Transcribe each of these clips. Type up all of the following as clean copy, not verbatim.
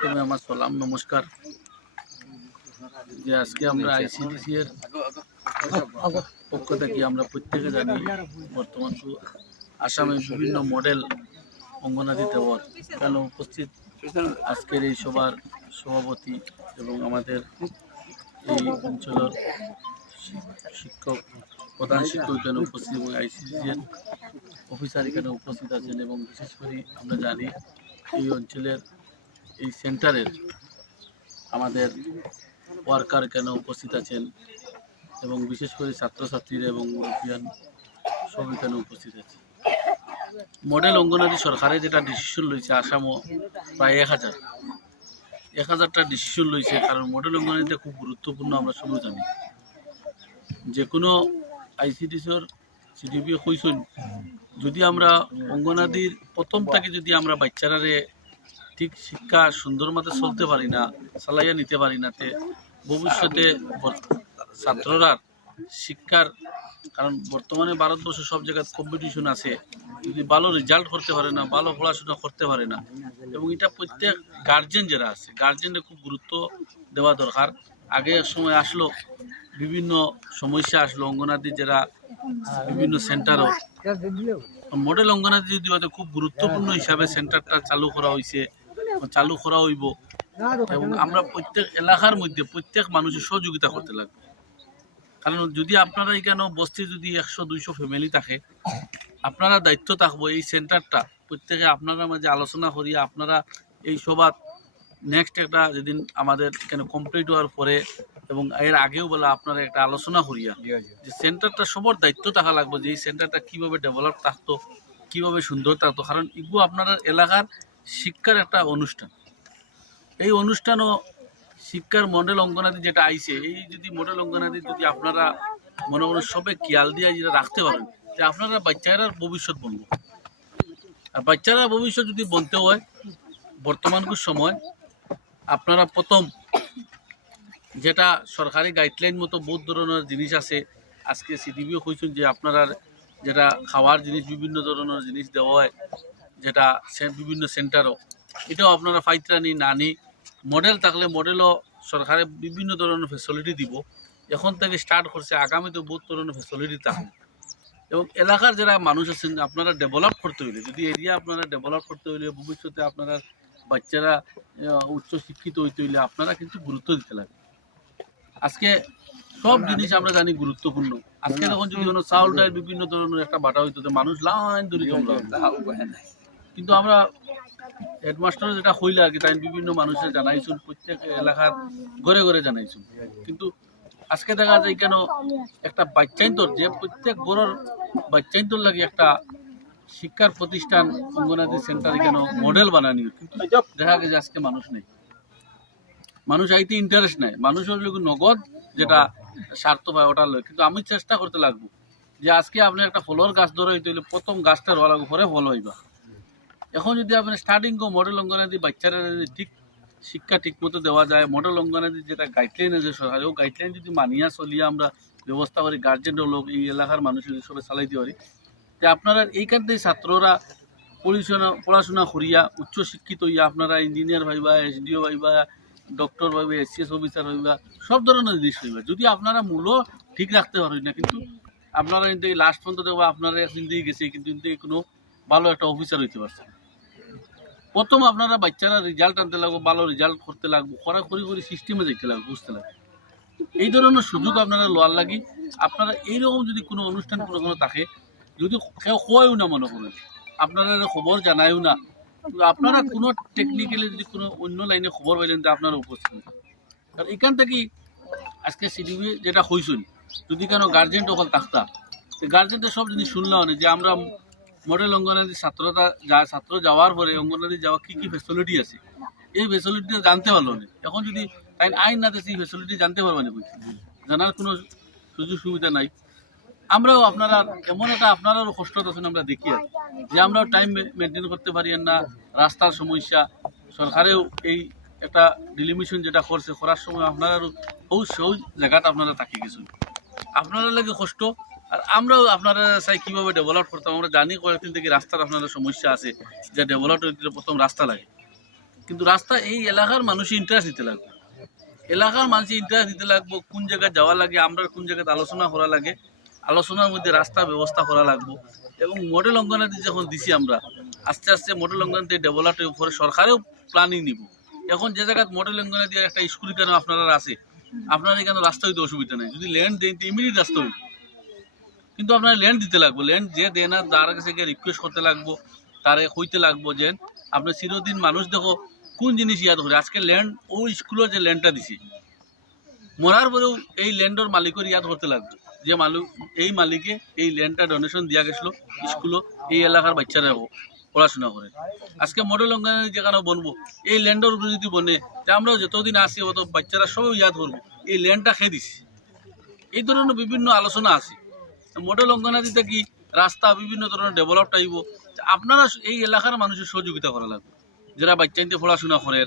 তুমি আমার সালাম নমস্কার। যে আজকে আমরা আইসিডিসি এর পক্ষ থেকে আমরা প্রত্যেকে জানি বর্তমান আসামে বিভিন্ন মডেল অঙ্গনাদি দেওয়ার কেন উপস্থিত আজকের এই সভার সভাপতি এবং আমাদের এই অঞ্চলের শিক্ষক প্রধান শিক্ষক এখানে উপস্থিত এবং আইসিডিসি এর অফিসার এখানে উপস্থিত আছেন এবং বিশেষ করে আমরা জানি এই অঞ্চলের এই সেন্টারের আমাদের ওয়ার্কার কেন উপস্থিত আছেন এবং বিশেষ করে ছাত্রছাত্রীরা এবং মুরব্বিয়ান সব এখানে উপস্থিত আছে। মডেল অঙ্গনাদি সরকারে যেটা ডিসিশন লইছে আসামও প্রায় 1000টা ডিসিশন লইছে, কারণ মডেল অঙ্গনাদিটা খুব গুরুত্বপূর্ণ। আমরা সবাই জানি যে কোনো আইসিডিসির সিডিপি কইছেন যদি আমরা অঙ্গনাদির প্রথম থেকে যদি আমরা বাচ্চারারে ঠিক শিক্ষা সুন্দর মতো চলতে পারি না, চালাইয়া নিতে পারি না, তে ভবিষ্যতে ছাত্ররা শিক্ষার, কারণ বর্তমানে ভারতবর্ষ সব জায়গায় কম্পিটিশন আছে, যদি ভালো রেজাল্ট করতে পারে না, ভালো পড়াশোনা করতে পারে না, এবং এটা প্রত্যেক গার্জেন যারা আছে গার্জেনের খুব গুরুত্ব দেওয়া দরকার। আগে এক সময় আসলো বিভিন্ন সমস্যা আসলো অঙ্গনাদি যারা বিভিন্ন সেন্টারও মডেল অঙ্গনাদি যদি খুব গুরুত্বপূর্ণ হিসাবে সেন্টারটা চালু করা হয়েছে, চালু করা হইব এবং আমরা প্রত্যেক এলাকার মধ্যে প্রত্যেক মানুষের সহযোগিতা করতে লাগবে। কারণ যদি আপনারা এখানে বস্তি যদি 100-200 ফ্যামিলি থাকে, আপনারা দায়িত্ব থাকবো এই সেন্টারটা প্রত্যেকে আপনারা মাঝে আলোচনা করিয়া আপনারা এই সভা নেক্সট একটা যেদিন আমাদের এখানে কমপ্লিট হওয়ার পরে এবং এর আগেও বলে আপনারা একটা আলোচনা করিয়া যে সেন্টারটা সবার দায়িত্ব থাকা লাগবে যে এই সেন্টারটা কীভাবে ডেভেলপ থাকতো, কীভাবে সুন্দর থাকতো। কারণ এগুলো আপনার এলাকার শিক্ষার একটা অনুষ্ঠান, এই অনুষ্ঠানও শিক্ষার মডেল অঙ্গনাদি যেটা আইছে, এই যদি মডেল অঙ্গনাদি যদি আপনারা মনে করেন সবে খেয়াল দিয়ে যেটা রাখতে পারেন যে আপনারা বাচ্চারার ভবিষ্যৎ বনব। আর বাচ্চারা ভবিষ্যৎ যদি বনতে হয় বর্তমানকার সময় আপনারা প্রথম যেটা সরকারি গাইডলাইন মতো বহুত ধরনের জিনিস আছে। আজকে সিডিপিও কইছেন যে আপনারা যেটা খাওয়ার জিনিস বিভিন্ন ধরনের জিনিস দেওয়া হয় যেটা বিভিন্ন সেন্টারও, এটাও আপনারা ফাইতরানি নানি মডেল থাকলে মডেলও সরকারে বিভিন্ন ধরনের ফ্যাসিলিটি দিব। এখন থেকে স্টার্ট করছে, আগামীতে বহুত ধরনের ফ্যাসিলিটি থাকবে এবং এলাকার যারা মানুষ আছেন আপনারা ডেভেলপ করতে হইলে, যদি এরিয়া আপনারা ডেভেলপ করতে হইলে ভবিষ্যতে আপনারা বাচ্চারা উচ্চ শিক্ষিত হইতে হইলে আপনারা কিন্তু গুরুত্ব দিতে লাগবে। আজকে সব জিনিস আমরা জানি গুরুত্বপূর্ণ। আজকে যখন যদি কোনো চাউল ডাল বিভিন্ন ধরনের একটা বাটা হইতো মানুষ লাইন ধরে জমলা, কিন্তু আমরা হেডমাস্টার যেটা হইলে আর কি তাই বিভিন্ন মানুষের জানাইছুন, প্রত্যেক এলাকার ঘরে ঘরে জানাইছুন, কিন্তু আজকে দেখা যায় কেন একটা বাচ্চাইন্তর যে প্রত্যেক ঘরের বাচ্চাইন্তর লাগে একটা শিক্ষার প্রতিষ্ঠান অঙ্গনাদি সেন্টারে কেন মডেল বানানি, কিন্তু দেখা গেছে আজকে মানুষ নেই, মানুষ আইতে ইন্টারেস্ট নাই, মানুষের লোক নগদ যেটা স্বার্থ পায় ওটা লয়। কিন্তু আমি চেষ্টা করতে লাগবো যে আজকে আপনি একটা ফলের গাছ ধরে হইতে হইলে প্রথম গাছটা রোয়া লাগবে, পরে ফল হইবা। এখন যদি আপনি স্টার্টিং মডেল অঙ্গনাদি বাচ্চারা যদি ঠিক শিক্ষা ঠিক মতো দেওয়া যায়, মডেল অঙ্গনাদি যেটা গাইডলাইন আছে সরকারি, ও গাইডলাইন যদি মানিয়া চলিয়া আমরা ব্যবস্থা করি, গার্জেনও লোক এই এলাকার মানুষ যদি সবাই চালাইতে পারি, যে আপনারা এইখান থেকে ছাত্ররা পড়াশোনা করিয়া উচ্চ শিক্ষিত হইয়া আপনারা engineer viva, SDO viva, doctor viva, SCS officer হইবা, সব ধরনের জিনিস হইবা যদি আপনারা মূল্য ঠিক রাখতে পারেন না। কিন্তু আপনারা কিন্তু লাস্ট পর্যন্ত দেখবো আপনারা জিন্দিগি গেছে কিন্তু কোনো ভালো একটা অফিসার হইতে পারছে না। প্রথম আপনারা বাচ্চারা রেজাল্ট আনতে লাগবো, ভালো রেজাল্ট করতে লাগবো, করি সিস্টেমে দেখতে লাগবে, বুঝতে লাগবে। এই ধরনের সুযোগ আপনারা লোয়ার লাগি আপনারা এইরকম যদি কোনো অনুষ্ঠান কোনো থাকে, যদি কেউ কয়ও না মনে করেন, আপনারা খবর জানায়ও না, আপনারা কোনো টেকনিক্যালি যদি কোনো অন্য লাইনে খবর পাইলেন যে আপনারা উপস্থিত। কারণ এখান থেকে আজকে সিডিবি যেটা হয়েছেন, যদি কেন গার্জেন্ট ওখানে থাকতা, গার্জেন্টের সব জিনিস শুনলাম না যে আমরা মডেল অঙ্গনাদি ছাত্র যাওয়ার পরে অঙ্গনাদি যাওয়া কী কী ফেসিলিটি আছে, এই ফেসিলিটি জানতে পারলো না। এখন যদি আইন না দিয়েছে এই ফেসিলিটি জানতে পারবে না, জানার কোনো সুযোগ সুবিধা নাই। আমরাও আপনারা এমন একটা আপনারাও কষ্ট আছেন আমরা দেখি যে আমরাও টাইম মেনটেন করতে পারি না, রাস্তার সমস্যা, সরকারেও এই একটা ডিলিমিশন যেটা করছে করার সময় আপনারাও ওই জায়গাটা আপনারা থাকি গেছেন, আপনারা লাগে কষ্ট। আর আমরাও আপনারা চাই কীভাবে ডেভেলপ করতাম। আমরা জানি কয়েকদিন থেকে রাস্তার আপনাদের সমস্যা আছে, যে ডেভেলপ হইতে প্রথম রাস্তা লাগে, কিন্তু রাস্তা এই এলাকার মানুষই ইন্টারেস্ট দিতে লাগবে, এলাকার মানুষের ইন্টারেস্ট দিতে লাগবো, কোন জায়গায় যাওয়া লাগে, আমরা কোন জায়গায় আলোচনা করা লাগে, আলোচনার মধ্যে রাস্তা ব্যবস্থা করা লাগবো। এবং মডেল অঙ্গনাদি যখন দিছি আমরা আস্তে আস্তে মডেল অঙ্গনাদি ডেভেলপের উপরে সরকারেও প্ল্যানিং নিব। এখন যে জায়গায় মডেল অঙ্গনাদি একটা স্কুল কেন আপনারা আছে, আপনার এখানে রাস্তা হইতে অসুবিধা নেই, যদি ল্যান্ড দেন তো ইমিডিয়েট রাস্তা হইব, কিন্তু আপনার ল্যান্ড দিতে লাগবো। ল্যান্ড যে দেয় না তার কাছে গিয়ে রিকোয়েস্ট করতে লাগবো, তারে হইতে লাগবো যে আপনি চিরদিন মানুষ দেখো কোন জিনিস ইয়াদ করে। আজকে ল্যান্ড ওই স্কুলের যে ল্যান্ডটা দিছে, মরার পরেও এই ল্যান্ডের মালিকের ইয়াদ করতে লাগবে যে এই মালিকে এই ল্যান্ডটা ডোনেশন দিয়া গেছিলো স্কুলও, এই এলাকার বাচ্চারা পড়াশোনা করে। আজকে মডেল অঙ্গনাদি যেখানে বনবো এই ল্যান্ডের উপরে যদি বনে, যে আমরাও যতদিন আসি অত বাচ্চারা সবাই ইয়াদ করবো এই ল্যান্ডটা খেয়ে দিছি। এই ধরনের বিভিন্ন আলোচনা আছে। মডেল অঙ্গনাদিতে কি রাস্তা বিভিন্ন ধরনের ডেভেলপ টাইব, আপনারা এই এলাকার মানুষের সহযোগিতা করা লাগবে, যারা বাচ্চাইতে পড়াশোনা করে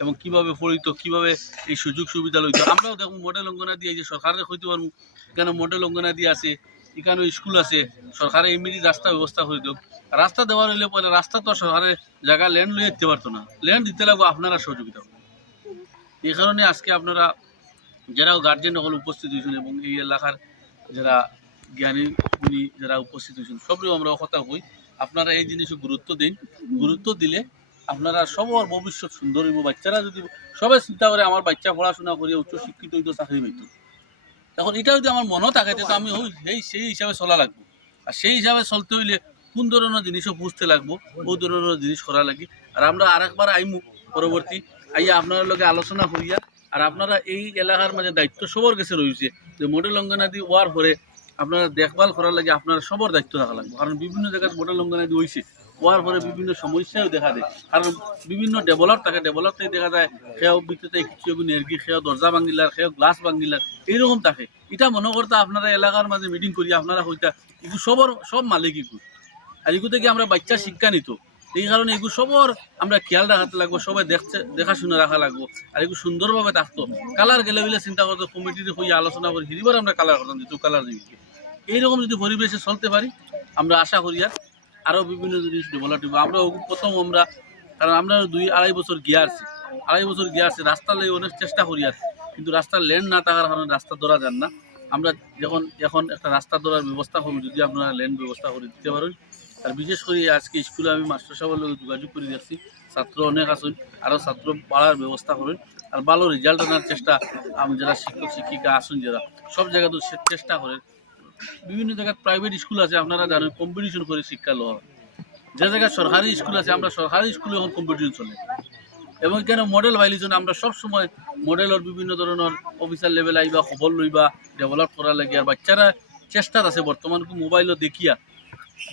এবং কীভাবে পড়িত, কীভাবে এই সুযোগ সুবিধা লইত। আমরাও দেখো মডেল অঙ্গনাদি এই যে সরকারের হইতে পারবো, এখানে মডেল অঙ্গনাদি আছে, এখানেও স্কুল আছে, সরকারে ইমিডিয়েট রাস্তা ব্যবস্থা করে দেব। রাস্তা দেওয়ার হইলে পরে রাস্তা তো সরকারের জায়গা ল্যান্ড লইয়ে দিতে পারতো না, ল্যান্ড দিতে লাগবো আপনারা সহযোগিতা করবেন। এই কারণে আজকে আপনারা যারাও গার্জেন সকল উপস্থিত হয়েছেন এবং এই এলাকার যারা জ্ঞানী গুণী যারা উপস্থিত হয়েছেন সবরেও আমরা কথা হই, আপনারা এই জিনিসে গুরুত্ব দিন। গুরুত্ব দিলে আপনারা সবার ভবিষ্যৎ সুন্দর হইব। বাচ্চারা যদি সবাই চিন্তা করে আমার বাচ্চা পড়াশোনা করিয়া উচ্চ শিক্ষিত হইতো, চাকরি পাইতো, এখন এটা যদি আমার মনে থাকে তো আমি সেই হিসাবে চলা লাগবো। আর সেই হিসাবে চলতে হইলে কোন ধরনের জিনিসও বুঝতে লাগবো, ওই ধরনের জিনিস করা লাগি। আর আমরা আরেকবার আইমু পরবর্তী আইয়া আপনার লগে আলোচনা করিয়া, আর আপনারা এই এলাকার মাঝে দায়িত্ব সবার কাছে রয়েছে যে মডেল অঙ্গনাদি হওয়ার পরে আপনারা দেখভাল করার লাগে আপনারা সবার দায়িত্ব রাখা লাগবে। কারণ বিভিন্ন জায়গায় মডেল অঙ্গনাদি হয়েছে, হওয়ার পরে বিভিন্ন সমস্যাও দেখা দেয়। কারণ বিভিন্ন ডেভেলপ থাকে, ডেভেলপ থেকে দেখা যায় সেও বিদ্যুতে কিছু নেরগি, সেও দরজা ভাঙ্গিলার, সেও গ্লাস ভাঙ্গিলার, এইরকম থাকে। এটা মনে করতে আপনারা এলাকার মাঝে মিটিং করি আপনারা হইতা এগুলো সব মালিক এগুলো, আর এগুলো থেকে আমরা বাচ্চা শিক্ষা নিত। এই কারণে এগুলো সবার আমরা খেয়াল রাখাতে লাগবো, সবাই দেখাশোনা রাখা লাগবো। আর এগুলো সুন্দরভাবে থাকতো। কালার গেলে বলে চিন্তা করতো কমিটিতে হইয়া আলোচনা করি হিরিবার আমরা কালার করতাম, যেহেতু কালার দিই। এইরকম যদি পরিবেশে চলতে পারি আমরা আশা করি আর আরও বিভিন্ন জিনিস ডেভেলপ হইব। আমরা প্রথম আমরা, কারণ আমরা 2-2.5 বছর গিয়ে আসছি, রাস্তা লাগে অনেক চেষ্টা করি আর, কিন্তু রাস্তার লেন না থাকার কারণে রাস্তা ধরা যান না। আমরা এখন একটা রাস্তা ধরার ব্যবস্থা করবো, যদি আপনারা লেন ব্যবস্থা করে দিতে পারেন। আর বিশেষ করে আজকে স্কুলে আমি মাস্টার সাহেবের লগে যোগাযোগ করে দেখছি, ছাত্র অনেক আছেন, আরও ছাত্র বাড়ার ব্যবস্থা করেন। আর ভালো রেজাল্ট আনার চেষ্টা যারা শিক্ষক শিক্ষিকা আছেন যারা সব জায়গায় তো চেষ্টা করেন। বিভিন্ন জায়গায় প্রাইভেট স্কুল আছে আপনারা জানেন কম্পিটিশন করে শিক্ষা লওয়া, যে জায়গায় সরকারি স্কুল আছে আমরা সরকারি স্কুলে এখন কম্পিটিশন চলে। এবং এখানে মডেল ভাইলিজন আমরা সবসময় মডেলের বিভিন্ন ধরনের অফিসার লেভেল আইবা খবর লইবা ডেভেলপ করার লাগে। আর বাচ্চারা চেষ্টার আছে বর্তমান মোবাইলও দেখিয়া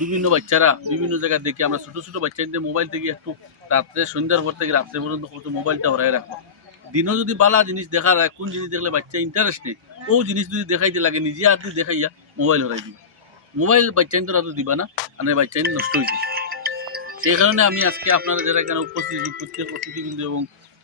বিভিন্ন বাচ্চারা বিভিন্ন জায়গায় দেখি আমরা ছোটো ছোটো বাচ্চাদের মোবাইল থেকে একটু রাত্রে সন্ধ্যার পর থেকে রাত্রে পর্যন্ত কত মোবাইলটা হরাই রাখবো। দিনও যদি বালা জিনিস দেখা যায়, কোন জিনিস দেখলে বাচ্চা ইন্টারেস্ট নেই ও জিনিস যদি দেখাইতে লাগে নিজে হাতে দেখাইয়া মোবাইল হরাই দিবা। মোবাইল বাচ্চাইন তো দিবা না, আর বাচ্চাইন নষ্ট হয়েছে। সেই কারণে আমি আজকে আপনারা যারা এখানে উপস্থিত প্রত্যেক অতিথিবৃন্দ এবং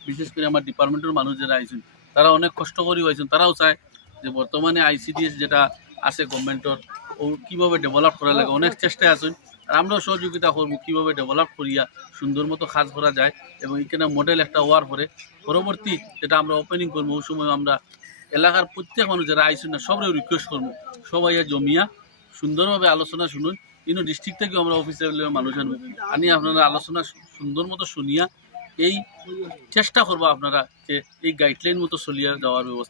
বিশেষ করে আমার ডিপার্টমেন্টের মানুষ যারা আইছেন তারা অনেক কষ্ট করে আইছেন। তারাও চায় যে বর্তমানে ICDS যেটা আছে গভর্নমেন্টের ও কীভাবে ডেভেলপ করা লাগে অনেক চেষ্টায় আছেন আর আমরাও সহযোগিতা করবো কীভাবে ডেভেলপ করিয়া সুন্দর মতো কাজ করা যায় এবং এখানে মডেল একটা হওয়ার পরে পরবর্তী যেটা আমরা ওপেনিং করবো ওই সময় আমরা এলাকার প্রত্যেক মানুষ যারা আইসুন না সবাই রিকোয়েস্ট করবো সবাই জমিয়া সুন্দরভাবে আলোচনা শুনুন কিন্তু ডিস্ট্রিক্ট থেকেও আমরা অফিসে মানুষ আনবো আনি আপনারা আলোচনা সুন্দর মতো শুনিয়া এই চেষ্টা করবো আপনারা যে এই গাইডলাইন মতো চলিয়া যাওয়ার ব্যবস্থা